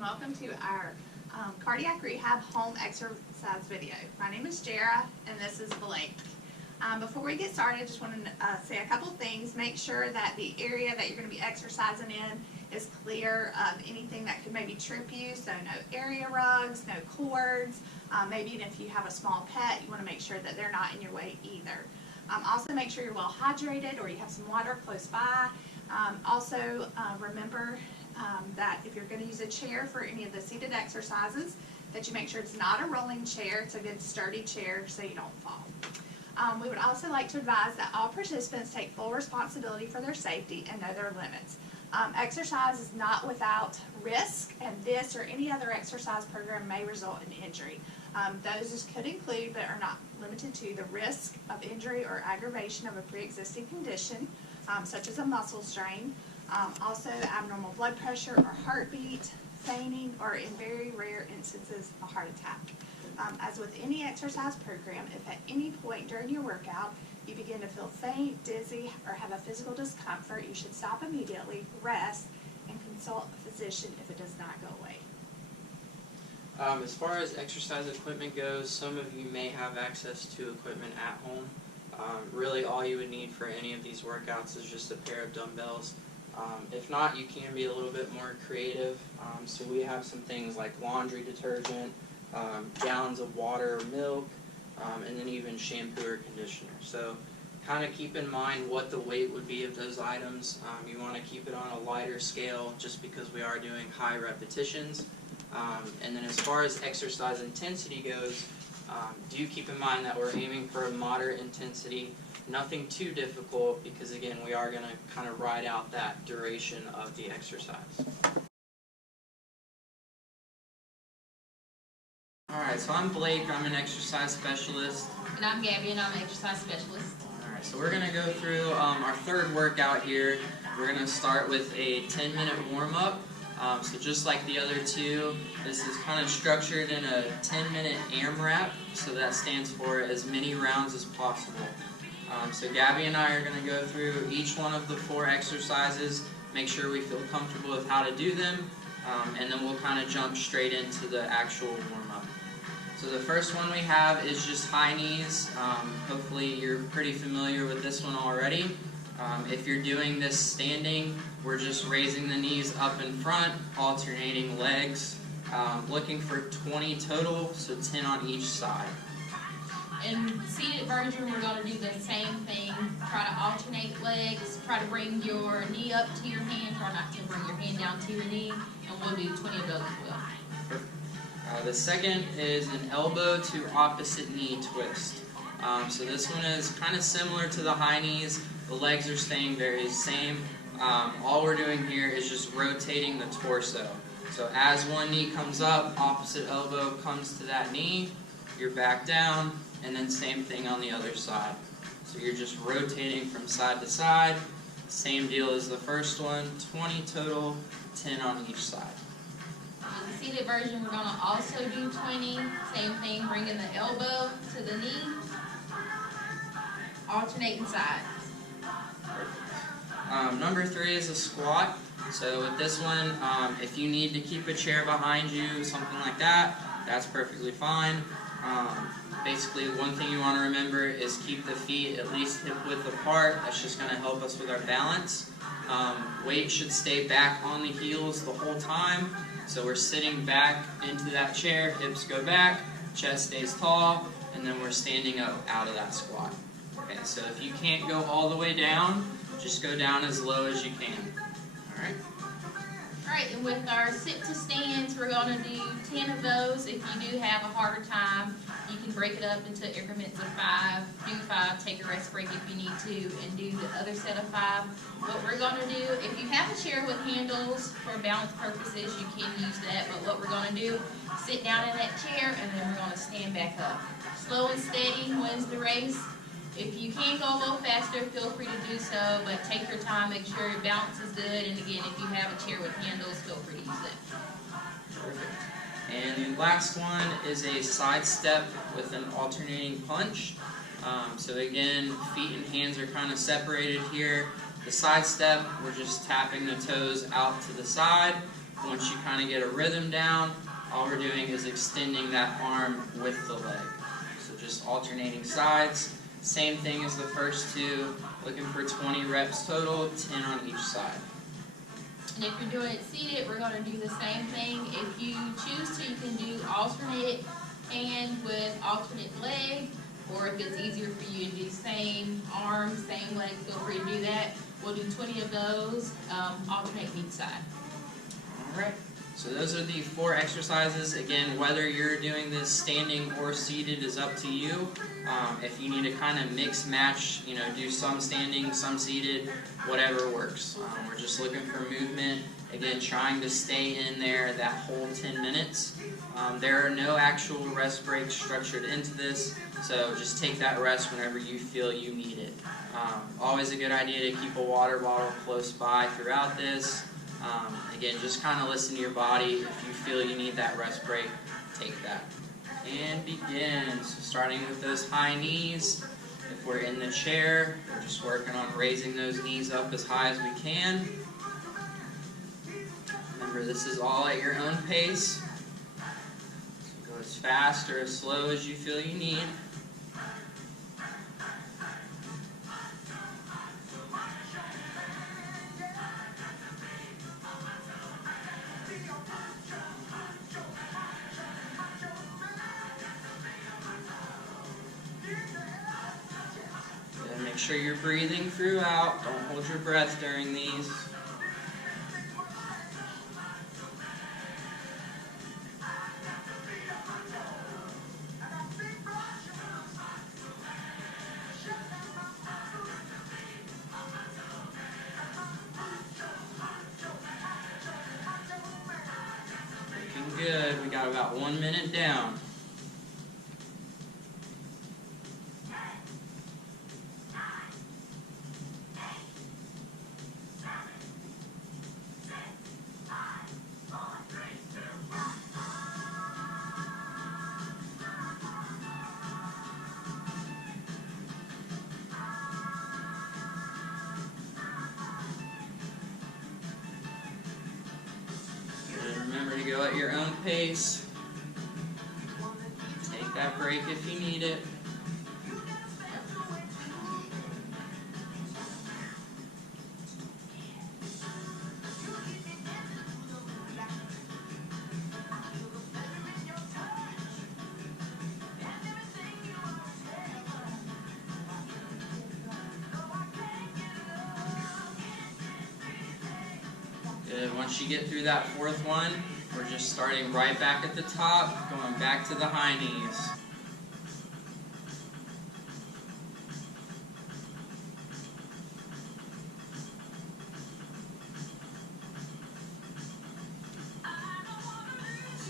and welcome to our cardiac rehab home exercise video. My name is Jara and this is Blake. Before we get started, I just want to say a couple things. Make sure that the area that you're going to be exercising in is clear of anything that could maybe trip you, so no area rugs, no cords. Maybe even if you have a small pet, you want to make sure that they're not in your way either. Also make sure you're well hydrated or you have some water close by. Remember that if you're going to use a chair for any of the seated exercises, that you make sure it's not a rolling chair, it's a good sturdy chair so you don't fall. We would also like to advise that all participants take full responsibility for their safety and know their limits. Exercise is not without risk, and this or any other exercise program may result in injury. Those could include, but are not limited to, the risk of injury or aggravation of a pre-existing condition, such as a muscle strain, also abnormal blood pressure or heartbeat, fainting, or in very rare instances, a heart attack. As with any exercise program, if at any point during your workout you begin to feel faint, dizzy, or have a physical discomfort, you should stop immediately, rest, and consult a physician if it does not go away. As far as exercise equipment goes, some of you may have access to equipment at home. Really all you would need for any of these workouts is just a pair of dumbbells. If not, you can be a little bit more creative. So we have some things like laundry detergent, gallons of water or milk, and then even shampoo or conditioner. So kind of keep in mind what the weight would be of those items. You want to keep it on a lighter scale just because we are doing high repetitions. And then as far as exercise intensity goes, do keep in mind that we're aiming for a moderate intensity, nothing too difficult, because again we are going to kind of ride out that duration of the exercise. Alright, so I'm Blake, I'm an exercise specialist. And I'm Gabby, and I'm an exercise specialist. Alright, so we're going to go through our third workout here. We're going to start with a 10-minute warm-up. So just like the other two, this is kind of structured in a 10-minute AMRAP, so that stands for as many rounds as possible. So Gabby and I are going to go through each one of the 4 exercises, make sure we feel comfortable with how to do them, and then we'll kind of jump straight into the actual warm-up. So the first one we have is just high knees. Hopefully you're pretty familiar with this one already. If you're doing this standing, we're just raising the knees up in front, alternating legs, looking for 20 total, so 10 on each side. In seated version, we're going to do the same thing. Try to alternate legs, try to bring your knee up to your hand, try not to bring your hand down to your knee, and we'll do 20 of those as well. Perfect. The second is an elbow to opposite knee twist. So this one is kind of similar to the high knees. The legs are staying very same. All we're doing here is just rotating the torso. So as one knee comes up, opposite elbow comes to that knee, you're back down, and then same thing on the other side. So you're just rotating from side to side. Same deal as the first one, 20 total, 10 on each side. In the seated version, we're going to also do 20. Same thing, bringing the elbow to the knee, alternating sides. Number 3 is a squat. So with this one, if you need to keep a chair behind you, something like that, that's perfectly fine. Basically, one thing you want to remember is keep the feet at least hip width apart. That's just going to help us with our balance. Weight should stay back on the heels the whole time. So we're sitting back into that chair, hips go back, chest stays tall, and then we're standing up out of that squat. Okay, so if you can't go all the way down, just go down as low as you can. Alright? Alright, and with our sit to stands, we're going to do 10 of those. If you do have a harder time, you can break it up into increments of 5. Do 5, take a rest break if you need to, and do the other set of 5. What we're going to do, if you have a chair with handles for balance purposes, you can use that, but what we're going to do, sit down in that chair, and then we're going to stand back up. Slow and steady wins the race. If you can go a little faster, feel free to do so, but take your time, make sure your balance is good, and again, if you have a chair with handles, feel free to use that. Perfect. And the last one is a side step with an alternating punch. So again, feet and hands are kind of separated here. The side step, we're just tapping the toes out to the side, Once you kind of get a rhythm down, all we're doing is extending that arm with the leg. So just alternating sides. Same thing as the first two. Looking for 20 reps total, 10 on each side. And if you're doing it seated, we're going to do the same thing. If you choose to, you can do alternate hand with alternate leg, or if it's easier for you to do same arm, same leg, feel free to do that. We'll do 20 of those, alternate each side. Alright, so those are the 4 exercises. Again, whether you're doing this standing or seated is up to you. If you need to kind of mix match, do some standing, some seated, whatever works. We're just looking for movement. Again, trying to stay in there that whole 10 minutes. There are no actual rest breaks structured into this, so just take that rest whenever you feel you need it. Always a good idea to keep a water bottle close by throughout this. Again, just kind of listen to your body. If you feel you need that rest break, take that. And begin. So starting with those high knees. If we're in the chair, we're just working on raising those knees up as high as we can. Remember, this is all at your own pace. So go as fast or as slow as you feel you need. Make sure you're breathing throughout. Don't hold your breath during these. Looking good. We got about 1 minute down. Remember to go at your own pace. Take that break if you need it. Good. Once you get through that 4th one, we're just starting right back at the top, going back to the high knees.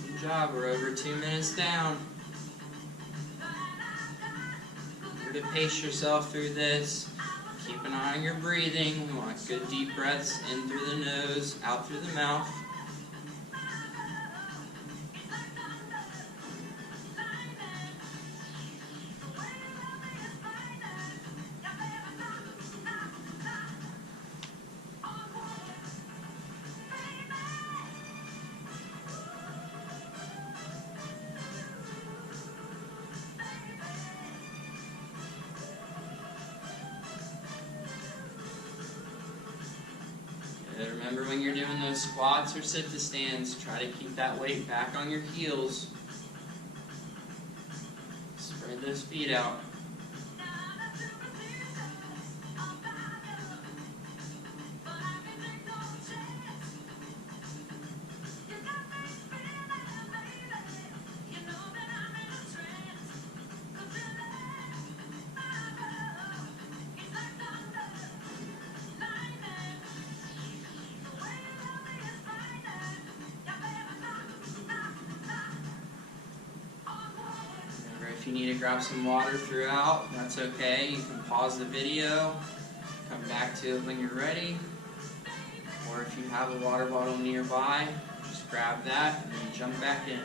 Good job. We're over 2 minutes down. Remember to pace yourself through this. Keep an eye on your breathing. We want good deep breaths in through the nose, out through the mouth. Remember, when you're doing those squats or sit-to-stands, try to keep that weight back on your heels. Spread those feet out. If you need to grab some water throughout, that's okay. You can pause the video, come back to it when you're ready. Or if you have a water bottle nearby, just grab that and then jump back in.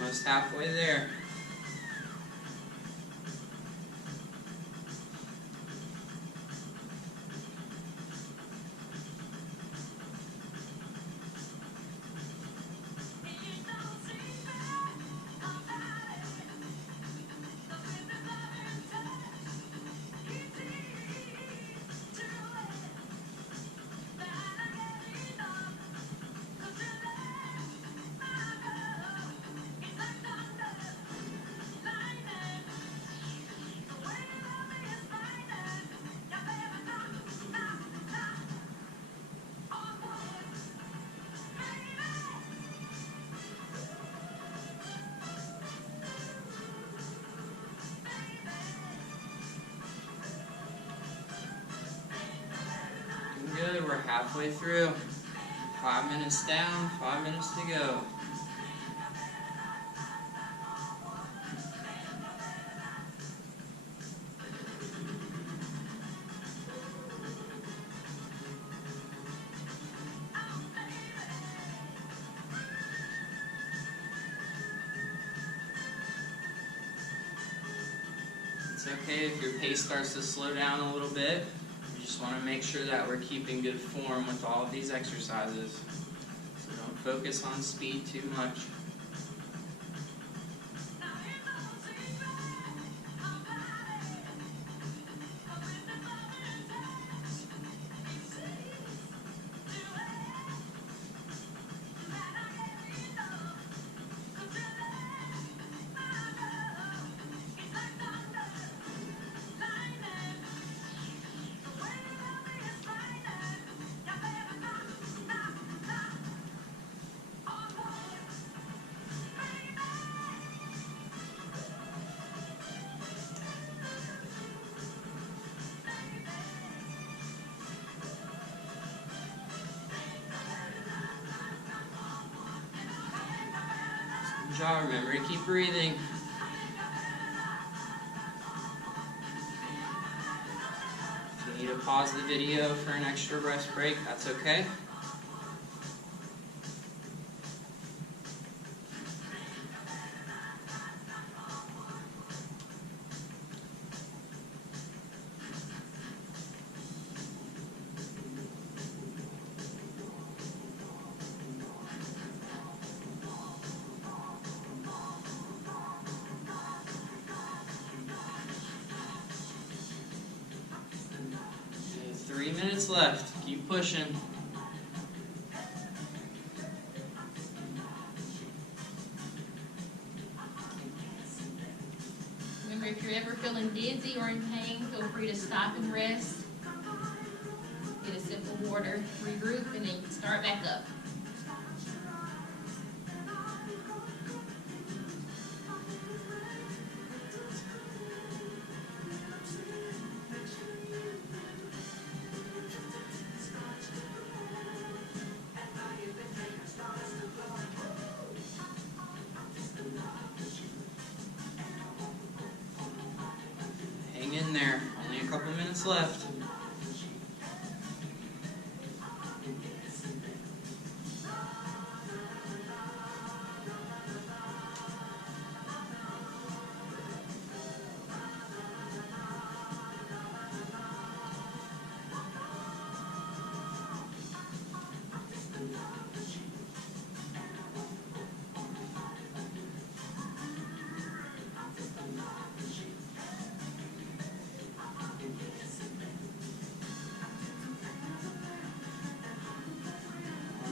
Almost halfway there. Good, we're halfway through. 5 minutes down, 5 minutes to go. It's okay if your pace starts to slow down a little bit. We just want to make sure that we're keeping good form with all of these exercises. So don't focus on speed too much. Good job. Remember to keep breathing. If you need to pause the video for an extra rest break, that's okay. Okay, 3 minutes left. Keep pushing. Remember, if you're ever feeling dizzy or in pain, feel free to stop and rest. Get a sip of water, regroup, and then you can start back up. Hang in there. Only a couple minutes left.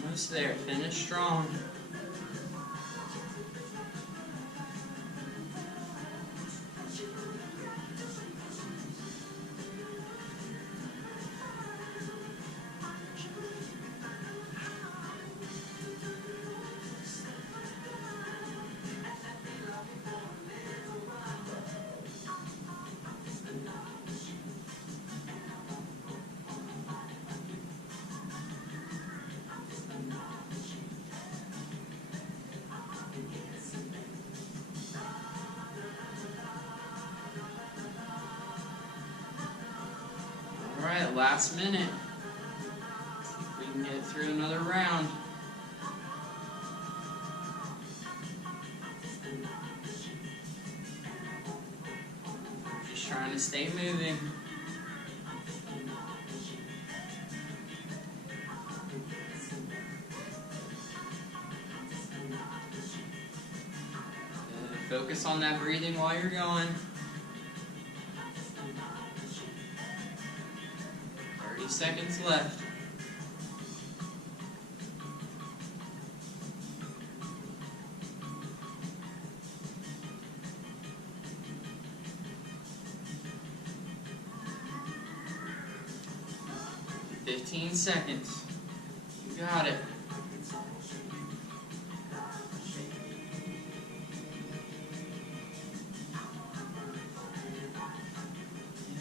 Almost there. Finish strong. Alright, last minute. See if we can get through another round. trying to stay moving. Focus on that breathing while you're going. 30 seconds left. Seconds. You got it.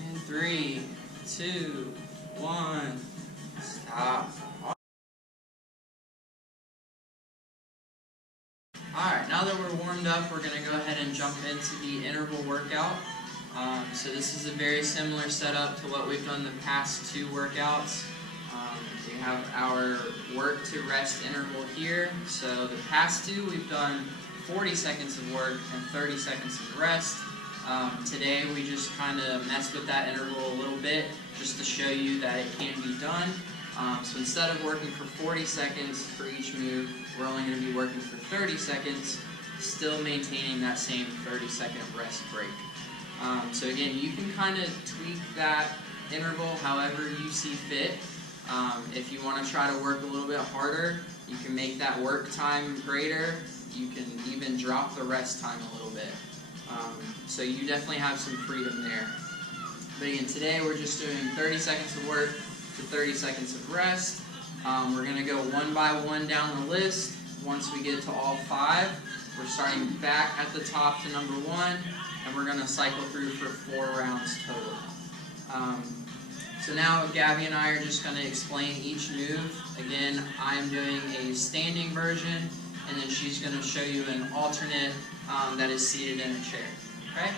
And 3, 2, 1. Stop. Alright, now that we're warmed up, we're going to go ahead and jump into the interval workout. So this is a very similar setup to what we've done the past 2 workouts. We have our work to rest interval here. So the past 2 we've done 40 seconds of work and 30 seconds of rest. Today we just kind of messed with that interval a little bit just to show you that it can be done. So instead of working for 40 seconds for each move, we're only going to be working for 30 seconds, still maintaining that same 30-second rest break. So again, you can kind of tweak that interval however you see fit. If you want to try to work a little bit harder, you can make that work time greater. You can even drop the rest time a little bit. So you definitely have some freedom there. But again, today we're just doing 30 seconds of work to 30 seconds of rest. We're going to go one by one down the list. Once we get to all 5, we're starting back at the top to number 1, and we're going to cycle through for 4 rounds total. So now Gabby and I are just going to explain each move. Again, I'm doing a standing version, and then she's going to show you an alternate that is seated in a chair. Okay?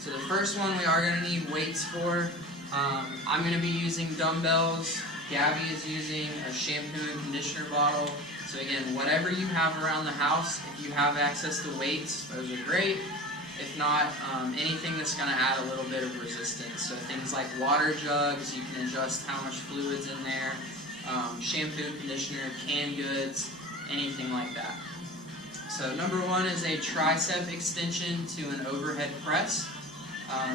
So the first one we are going to need weights for. I'm going to be using dumbbells. Gabby is using a shampoo and conditioner bottle. So again, whatever you have around the house, if you have access to weights, those are great. If not, anything that's going to add a little bit of resistance. So things like water jugs, you can adjust how much fluid's in there. Shampoo, conditioner, canned goods, anything like that. So number 1 is a tricep extension to an overhead press.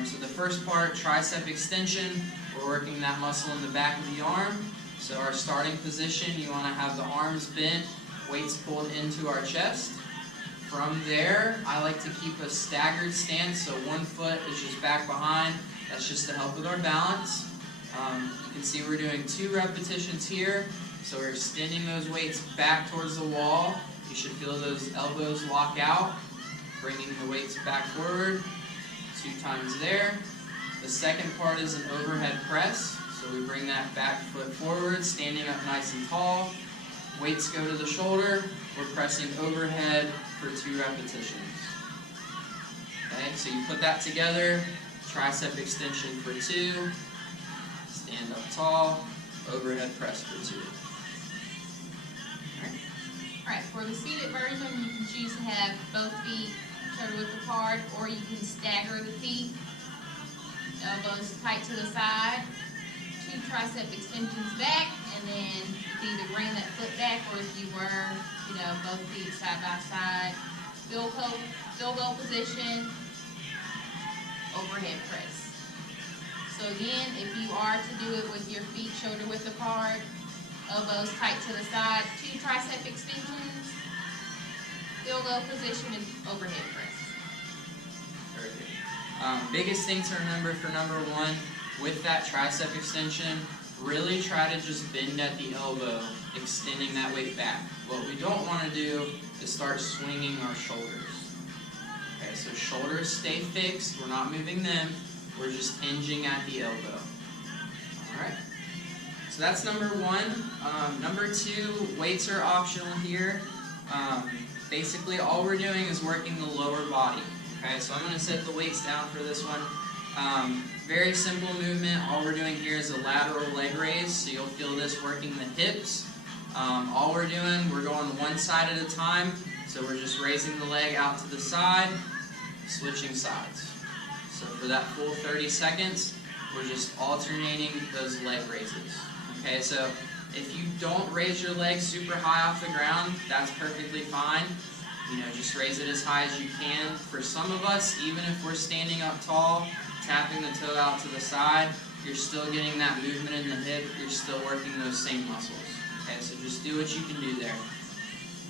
So the first part, tricep extension, we're working that muscle in the back of the arm. So our starting position, you want to have the arms bent, weights pulled into our chest. From there, I like to keep a staggered stance, so one foot is just back behind. That's just to help with our balance. You can see we're doing 2 repetitions here. So we're extending those weights back towards the wall. You should feel those elbows lock out, bringing the weights back forward. 2 times there. The second part is an overhead press. So we bring that back foot forward, standing up nice and tall. Weights go to the shoulder. We're pressing overhead for 2 repetitions. Okay, so you put that together. Tricep extension for 2. Stand up tall. Overhead press for 2. Alright, for the seated version, you can choose to have both feet shoulder width apart, or you can stagger the feet. Elbows tight to the side. 2 tricep extensions back, and then you can either bring that foot back, or if you were, both feet side by side. Field goal position, overhead press. So again, if you are to do it with your feet shoulder width apart, elbows tight to the side, 2 tricep extensions, field goal position, and overhead press. Perfect. Biggest thing to remember for number 1, with that tricep extension, really try to just bend at the elbow, extending that weight back. What we don't want to do is start swinging our shoulders. Okay, so shoulders stay fixed, we're not moving them, we're just hinging at the elbow. Alright, so that's number 1. Number 2, weights are optional here. Basically all we're doing is working the lower body. Okay, so I'm going to set the weights down for this one. Very simple movement. All we're doing here is a lateral leg raise, so you'll feel this working the hips. All we're doing, we're going one side at a time, so we're just raising the leg out to the side, switching sides. So So for that full 30 seconds, we're just alternating those leg raises. Okay, so if you don't raise your legs super high off the ground, that's perfectly fine. You know, just raise it as high as you can. For some of us, even if we're standing up tall, tapping the toe out to the side, you're still getting that movement in the hip, you're still working those same muscles. Okay, so just do what you can do there.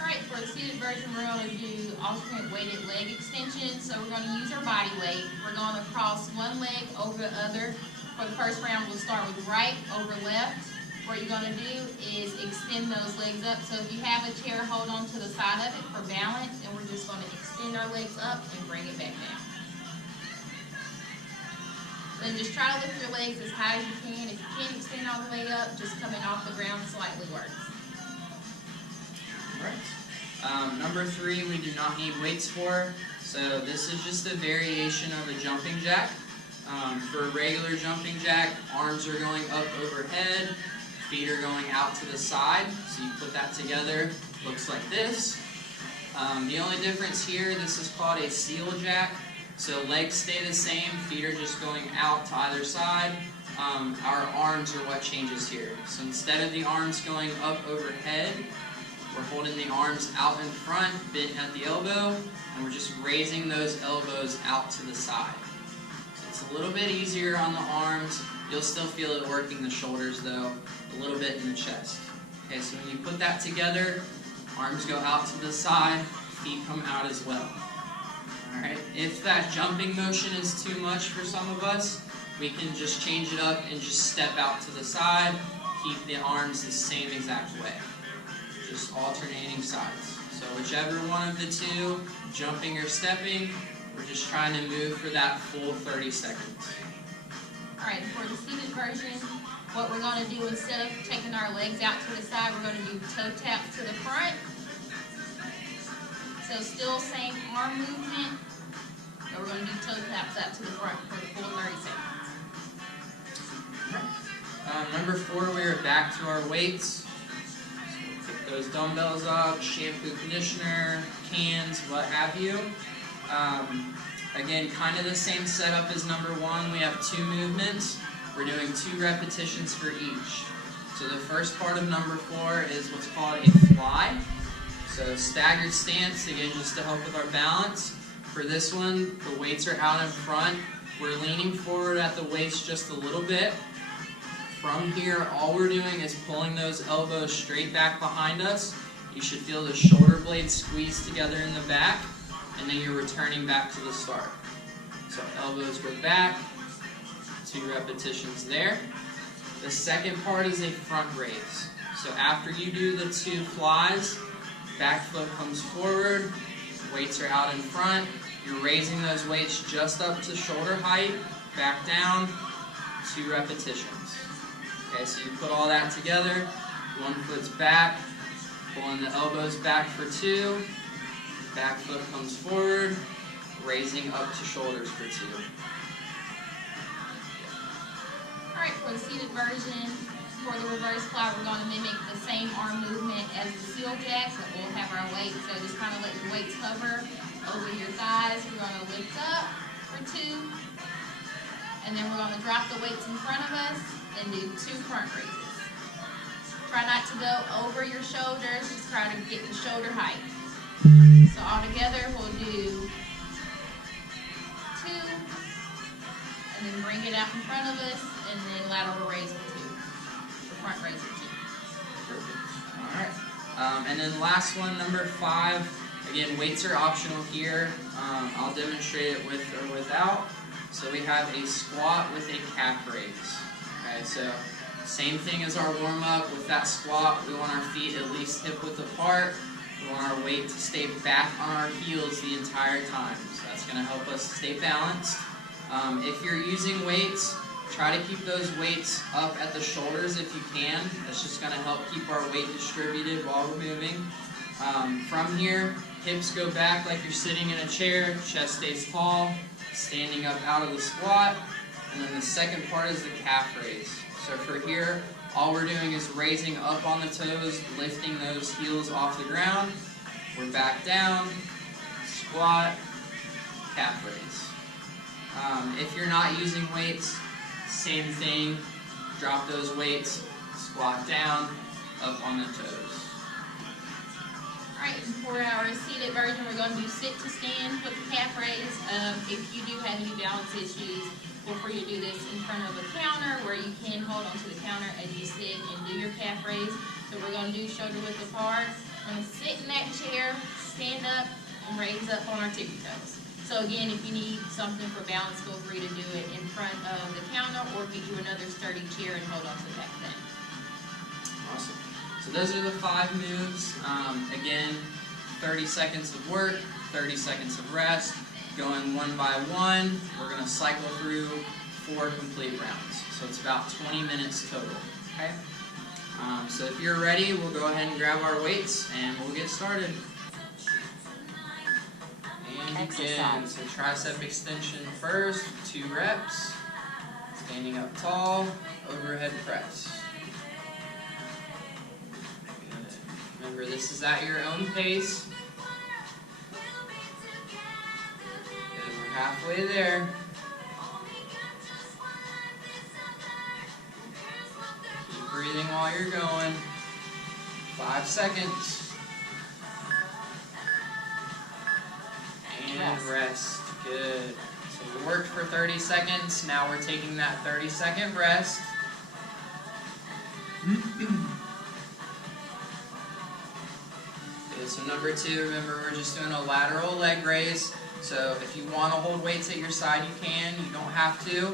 Alright, for the seated version, we're going to do alternate weighted leg extensions. So we're going to use our body weight. We're going to cross one leg over the other. For the first round, we'll start with right over left. What you're going to do is extend those legs up. So if you have a chair, hold on to the side of it for balance, and we're just going to extend our legs up and bring it back down. Then just try to lift your legs as high as you can. If you can't extend all the way up, just coming off the ground slightly works. Alright. Number 3, we do not need weights for. So this is just a variation of a jumping jack. For a regular jumping jack, arms are going up overhead, feet are going out to the side. So you put that together, looks like this. The only difference here, this is called a seal jack. So legs stay the same, feet are just going out to either side. Our arms are what changes here. So instead of the arms going up overhead, we're holding the arms out in front, bent at the elbow, and we're just raising those elbows out to the side. So it's a little bit easier on the arms. You'll still feel it working the shoulders though, a little bit in the chest. Okay, so when you put that together, arms go out to the side, feet come out as well. Alright, if that jumping motion is too much for some of us, we can just change it up and just step out to the side, keep the arms the same exact way. Just alternating sides. So whichever one of the two, jumping or stepping, we're just trying to move for that full 30 seconds. Alright, for the seated version, what we're going to do instead of taking our legs out to the side, we're going to do toe taps to the front. So still same arm movement, but we're going to do toe taps out to the front for the full 30 seconds. Number 4, we are back to our weights. So pick those dumbbells up, shampoo, conditioner, cans, what have you. Again, kind of the same setup as number 1. We have 2 movements. We're doing 2 repetitions for each. So the first part of number 4 is what's called a fly. So staggered stance, again, just to help with our balance. For this one, the weights are out in front. We're leaning forward at the waist just a little bit. From here, all we're doing is pulling those elbows straight back behind us. You should feel the shoulder blades squeeze together in the back, and then you're returning back to the start. So elbows go back, 2 repetitions there. The second part is a front raise. So after you do the 2 flies, back foot comes forward, weights are out in front, you're raising those weights just up to shoulder height, back down, 2 repetitions. Okay, so you put all that together, one foot's back, pulling the elbows back for 2, back foot comes forward, raising up to shoulders for 2. Alright, for the seated version, for the reverse fly, we're going to mimic the same arm movement as the seal jack, but we'll have our weights. So just kind of let your weights hover over your thighs. We're going to lift up for 2, and then we're going to drop the weights in front of us and do 2 front raises. Try not to go over your shoulders, just try to get the shoulder height. So all together we'll do 2, and then bring it out in front of us, and then lateral raise for 2. The front raise for 2. Perfect. Alright. And then last one, number 5. Again, weights are optional here. I'll demonstrate it with or without. So we have a squat with a calf raise. Okay, so same thing as our warm-up. With that squat, we want our feet at least hip-width apart. We want our weight to stay back on our heels the entire time. So that's going to help us stay balanced. If you're using weights, try to keep those weights up at the shoulders if you can. That's just going to help keep our weight distributed while we're moving. From here, hips go back like you're sitting in a chair, chest stays tall, standing up out of the squat, and then the second part is the calf raise. So for here, all we're doing is raising up on the toes, lifting those heels off the ground. We're back down, squat, calf raise. If you're not using weights, same thing. Drop those weights, squat down, up on the toes. Alright, for our seated version, we're going to do sit to stand with the calf raise. If you do have any balance issues, feel free to do this in front of a counter where you can hold onto the counter as you sit and do your calf raise. So we're going to do shoulder width apart. We're going to sit in that chair, stand up, and raise up on our tippy toes. So again, if you need something for balance, feel free to do it in front of the counter or get you another sturdy chair and hold onto the back of that. Awesome. So those are the 5 moves. Again, 30 seconds of work, 30 seconds of rest. Going one by one, we're going to cycle through 4 complete rounds. So it's about 20 minutes total. Okay? So if you're ready, we'll go ahead and grab our weights and we'll get started. And begin. So tricep extension first, 2 reps. Standing up tall, overhead press. Remember, this is at your own pace. Good, we're halfway there. Keep breathing while you're going. 5 seconds. And rest. Good. So we worked for 30 seconds. Now we're taking that 30-second rest. So number 2, remember we're just doing a lateral leg raise. So if you want to hold weights at your side, you can. You don't have to.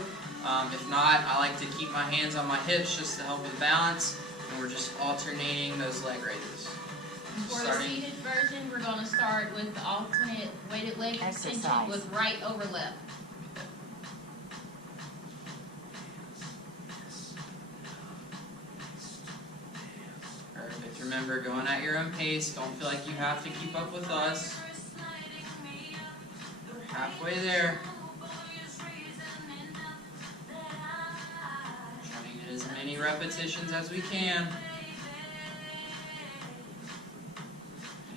If not, I like to keep my hands on my hips just to help with balance. And we're just alternating those leg raises. For the seated version, we're going to start with the alternate weighted leg extension with right over left. Perfect. Remember, going at your own pace. Don't feel like you have to keep up with us. We're halfway there. Trying to get as many repetitions as we can.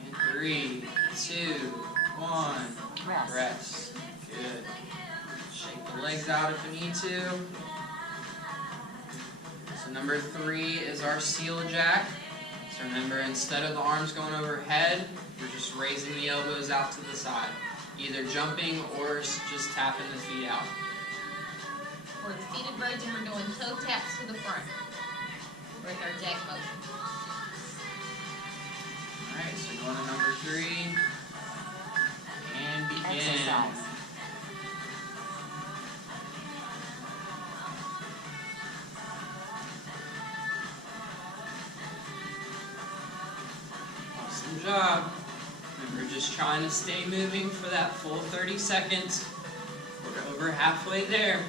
And 3, 2, 1. Rest. Good. Shake the legs out if you need to. So number 3 is our seal jack. So remember, instead of the arms going overhead, you're just raising the elbows out to the side. Either jumping or just tapping the feet out. For the seated version, we're doing toe taps to the front with our jack motion. Alright, so going to number 3. And begin. Awesome job. Remember, just trying to stay moving for that full 30 seconds. We're over halfway there.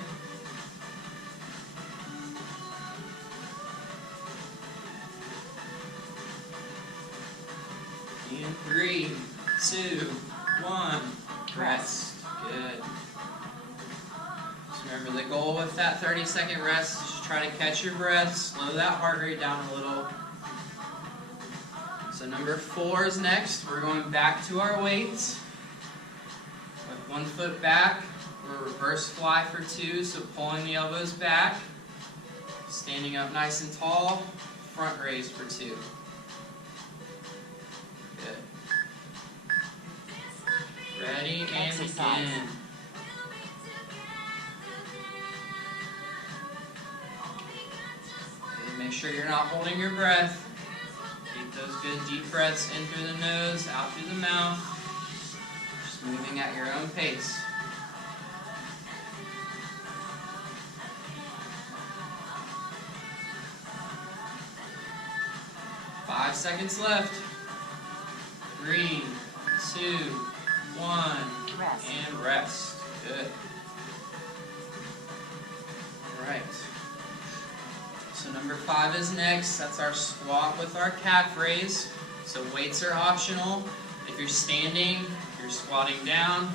And 3, 2, 1. Rest. Good. So remember, the goal with that 30-second rest is just try to catch your breath, slow that heart rate down a little. So number 4 is next. We're going back to our weights. With 1 foot back, we're reverse fly for 2, so pulling the elbows back. Standing up nice and tall, front raise for 2. Good. Ready and begin. Okay, make sure you're not holding your breath. Take those good deep breaths in through the nose, out through the mouth. Just moving at your own pace. Five seconds left. 3, 2, 1. Rest. And rest. Good. Alright. So number 5 is next. That's our squat with our calf raise. So weights are optional. If you're standing, you're squatting down.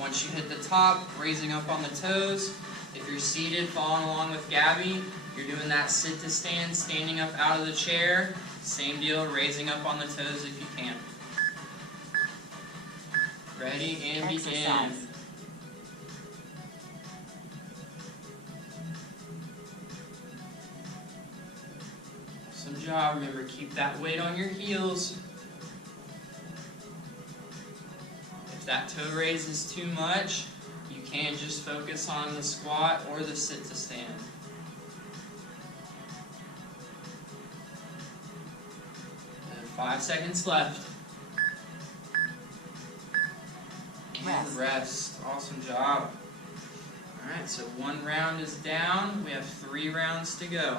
Once you hit the top, raising up on the toes. If you're seated, following along with Gabby, you're doing that sit to stand, standing up out of the chair. Same deal, raising up on the toes if you can. Ready and begin. job. Remember, keep that weight on your heels. If that toe raise is too much, you can just focus on the squat or the sit to stand. And 5 seconds left. And rest. Awesome job. Alright, so 1 round is down. We have 3 rounds to go.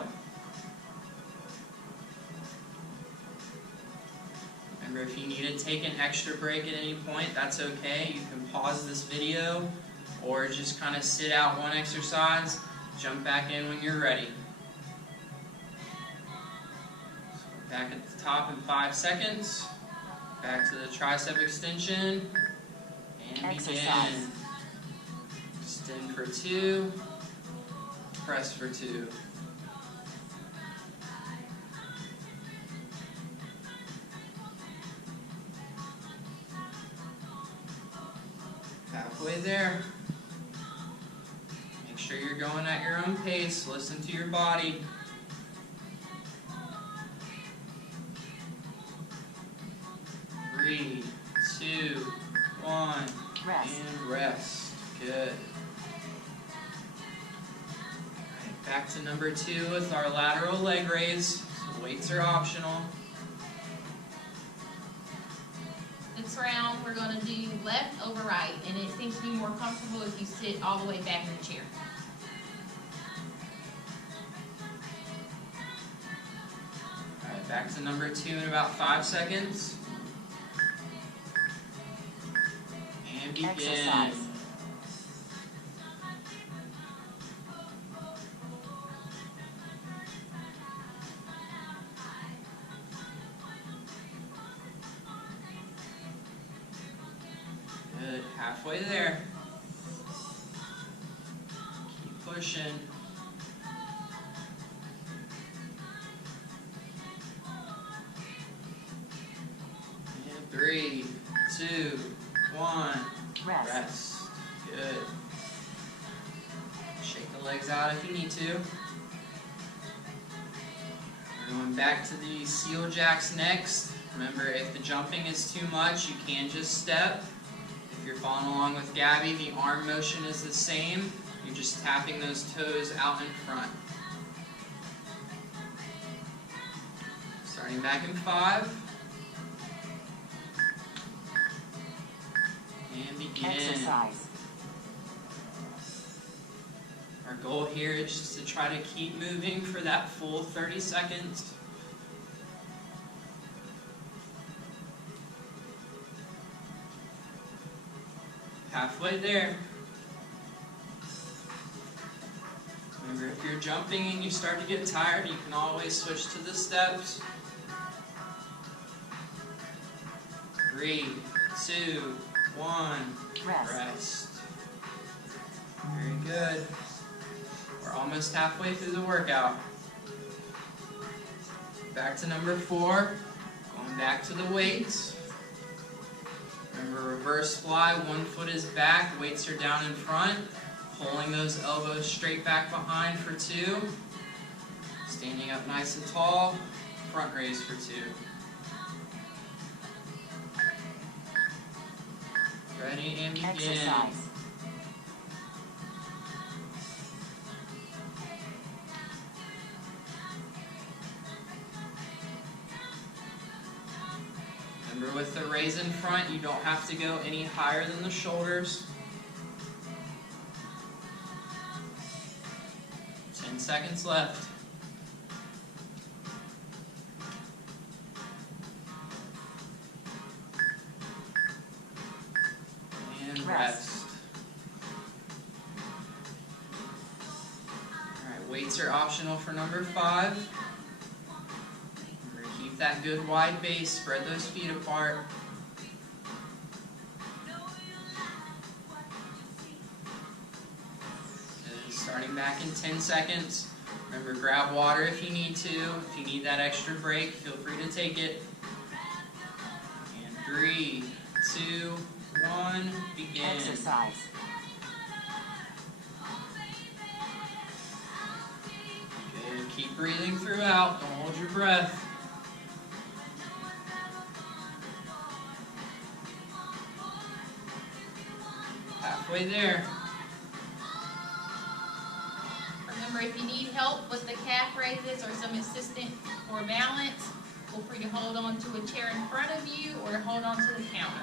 Remember, if you need to take an extra break at any point, that's okay. You can pause this video or just kind of sit out one exercise, jump back in when you're ready. So we're back at the top in 5 seconds. Back to the tricep extension. And begin. Extend for 2. Press for 2. Halfway there. Make sure you're going at your own pace. Listen to your body. Three, 2, 1, and rest. Good. Alright, back to number 2 with our lateral leg raise. So weights are optional. This round, we're going to do left over right, and it seems to be more comfortable if you sit all the way back in the chair. Alright, back to number 2 in about 5 seconds. And begin. Exercise. Good. Halfway there. Keep pushing. And 3, 2, 1. Rest. Good. Shake the legs out if you need to. We're going back to the seal jacks next. Remember, if the jumping is too much, you can just step. If you're following along with Gabby, the arm motion is the same. You're just tapping those toes out in front. Starting back in 5. And begin. Exercise. Our goal here is just to try to keep moving for that full 30 seconds. Halfway there. Remember, if you're jumping and you start to get tired, you can always switch to the steps. 3, 2, 1. Rest. Very good. We're almost halfway through the workout. Back to number 4. Going back to the weights. Remember, reverse fly, 1 foot is back, weights are down in front. Pulling those elbows straight back behind for 2. Standing up nice and tall, front raise for 2. Ready and begin. Exercise. Remember, with the raise in front, you don't have to go any higher than the shoulders. 10 seconds left. And rest. Alright, weights are optional for number 5. Keep that good wide base, spread those feet apart. And starting back in 10 seconds. Remember, grab water if you need to. If you need that extra break, feel free to take it. And 3, 2, 1, begin. Exercise. Good, keep breathing throughout. Don't hold your breath. Halfway there. Remember, if you need help with the calf raises or some assistance for balance, feel free to hold on to a chair in front of you or hold on to the counter.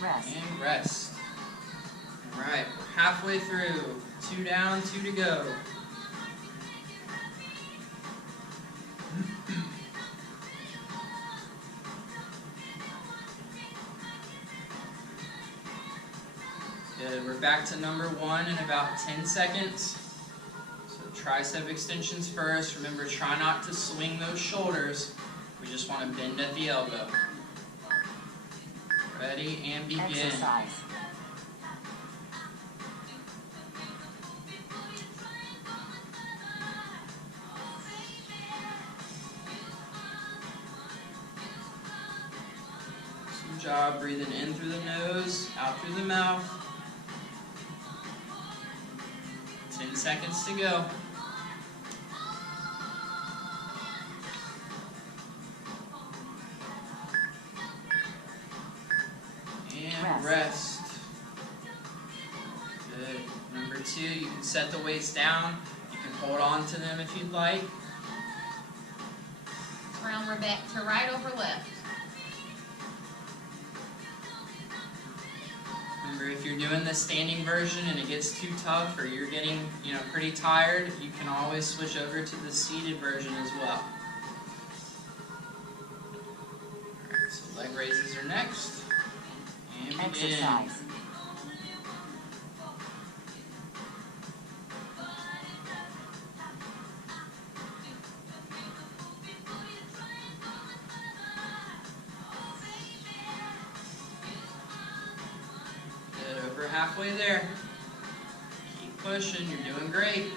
Rest. And rest. Alright, we're halfway through. 2 down, 2 to go. Good, we're back to number 1 in about 10 seconds. So tricep extensions first. Remember, try not to swing those shoulders. We just want to bend at the elbow. Ready, and begin. Exercise. Good job, breathing in through the nose, out through the mouth. 10 seconds to go. And rest. Good. Number 2, you can set the weights down. You can hold on to them if you'd like. Round we're back to right over left. Remember, if you're doing the standing version and it gets too tough or you're getting, pretty tired, you can always switch over to the seated version as well. Alright, so leg raises are next. And begin. Exercise. Good, over halfway there. Keep pushing, you're doing great.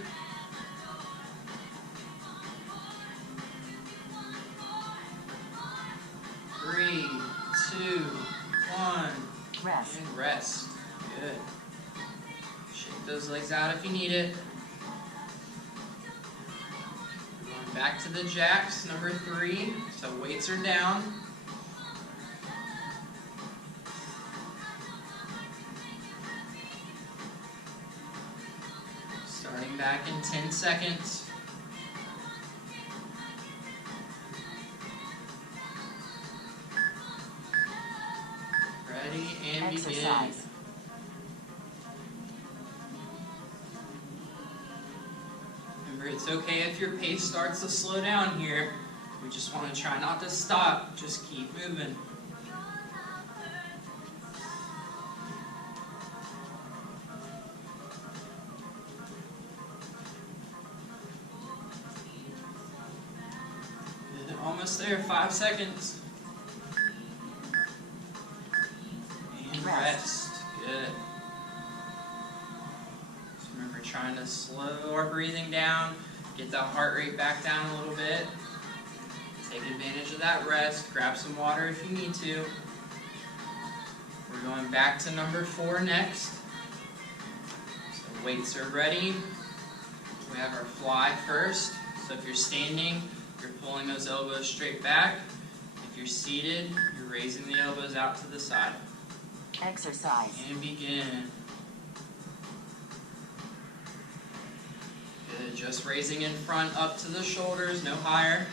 Three, two, one. Rest. And rest. Good. Shake those legs out if you need it. Going back to the jacks, number 3. So weights are down. Starting back in 10 seconds. Ready, and begin. Exercise. Remember, it's okay if your pace starts to slow down here. We just want to try not to stop. Just keep moving. Good, almost there. 5 seconds. And rest. Good. Just remember trying to slow our breathing down, get that heart rate back down a little bit. Take advantage of that rest. Grab some water if you need to. We're going back to number 4 next. So weights are ready. We have our fly first. So if you're standing, you're pulling those elbows straight back. If you're seated, you're raising the elbows out to the side. Exercise. And begin. Good. Just raising in front up to the shoulders, no higher.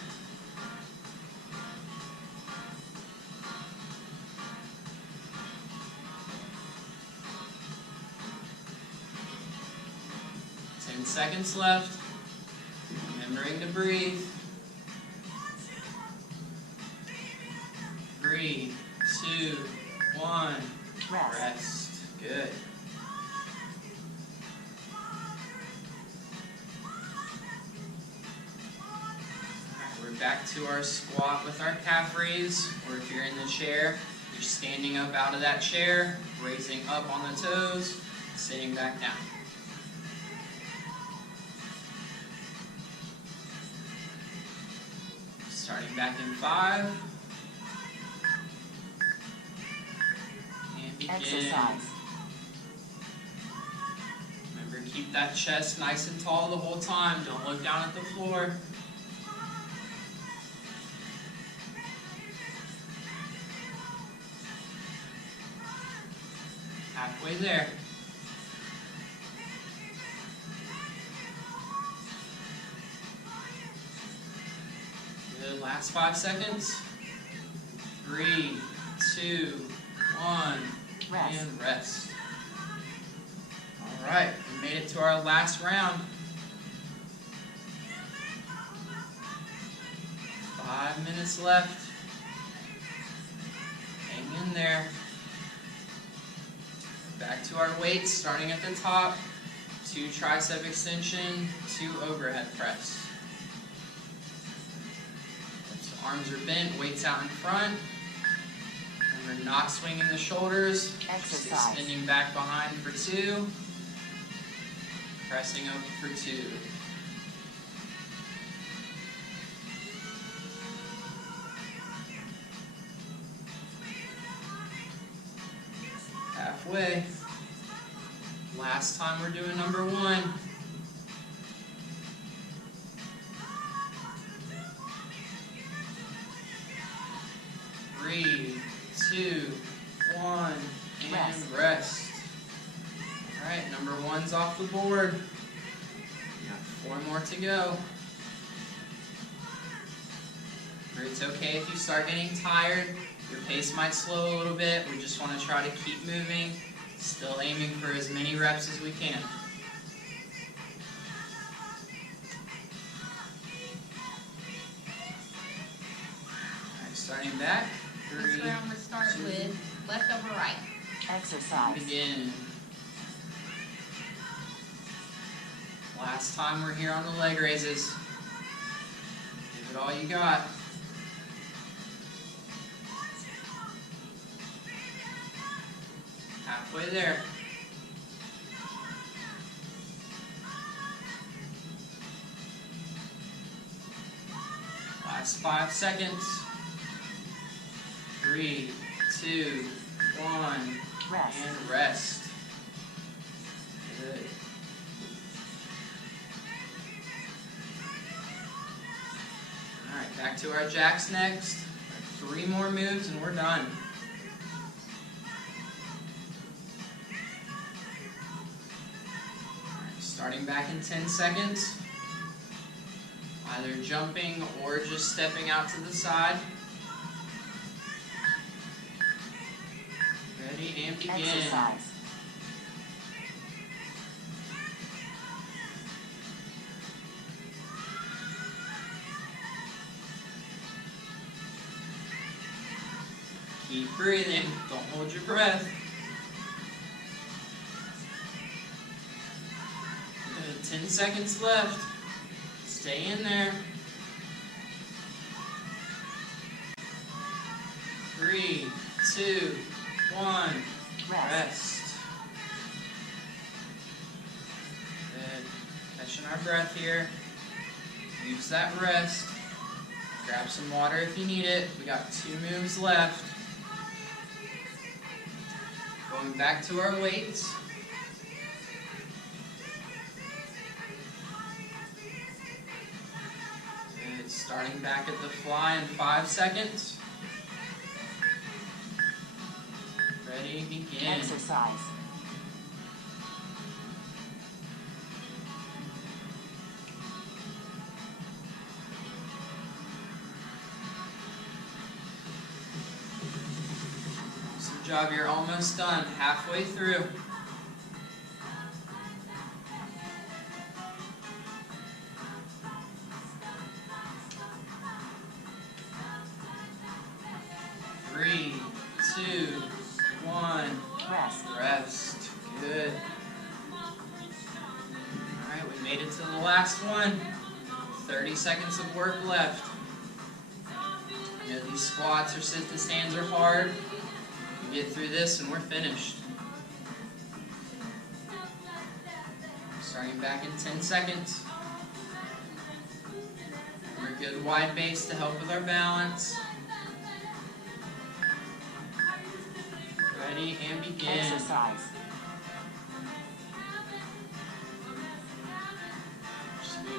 Seconds left. Remembering to breathe. 3, 2, 1. Rest. Rest. Good. Alright, we're back to our squat with our calf raise, or if you're in the chair, you're standing up out of that chair, raising up on the toes, sitting back down. Starting back in 5. And begin. Exercise. Remember, Keep that chest nice and tall the whole time. Don't look down at the floor. Halfway there. Good. Last 5 seconds. 3, 2, 1, Rest. and rest. All right, we made it to our last round. 5 minutes left. Hang in there. Back to our weights, starting at the top. 2 tricep extension, 2 overhead press. So arms are bent, weights out in front. And we're not swinging the shoulders. Just Exercise. extending back behind for 2. Pressing up for 2. Halfway. Last time we're doing number 1. Three, 2, 1, and rest. Alright, number 1's off the board. We got 4 more to go. It's okay if you start getting tired. Your pace might slow a little bit. We just want to try to keep moving, still aiming for as many reps as we can. Alright, starting back. This round we're starting with left over right. Exercise. Begin. Last time we're here on the leg raises. Give it all you got. Halfway there. Last 5 seconds. 3, 2, 1, Rest. and rest. Good. Alright, back to our jacks next. 3 more moves and we're done. Alright, starting back in 10 seconds. Either jumping or just stepping out to the side. Ready and begin. Exercise. Keep breathing. Don't hold your breath. Good. 10 seconds left. Stay in there. 3, 2, 1. Rest. Rest. Good. Catching our breath here. Use that rest. Grab some water if you need it. We got 2 moves left. Going back to our weights. Good. Starting back at the fly in 5 seconds. Ready, begin. Exercise. Awesome job, you're almost done, halfway through. Three, 2, 1. Rest. Rest. Good. Alright, we made it to the last one. 30 seconds of work left. You know, these squats or sit-to-stands are hard. We get through this and we're finished. Starting back in 10 seconds. We're a good wide base to help with our balance. Ready and begin. Exercise.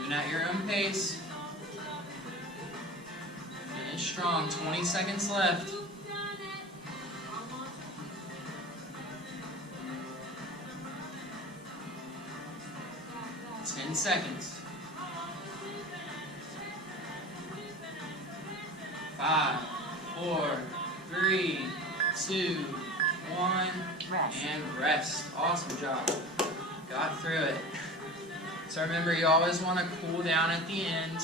Moving at your own pace. Finish strong. 20 seconds left. 10 seconds. 5, 4, 3, 2, 1, Rest. and rest. Awesome job. Got through it. So remember, you always want to cool down at the end.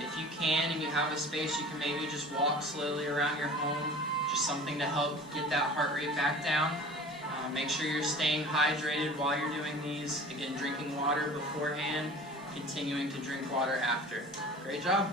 If you can and you have a space, you can maybe just walk slowly around your home. Just something to help get that heart rate back down. Make sure you're staying hydrated while you're doing these. Again, drinking water beforehand, continuing to drink water after. Great job.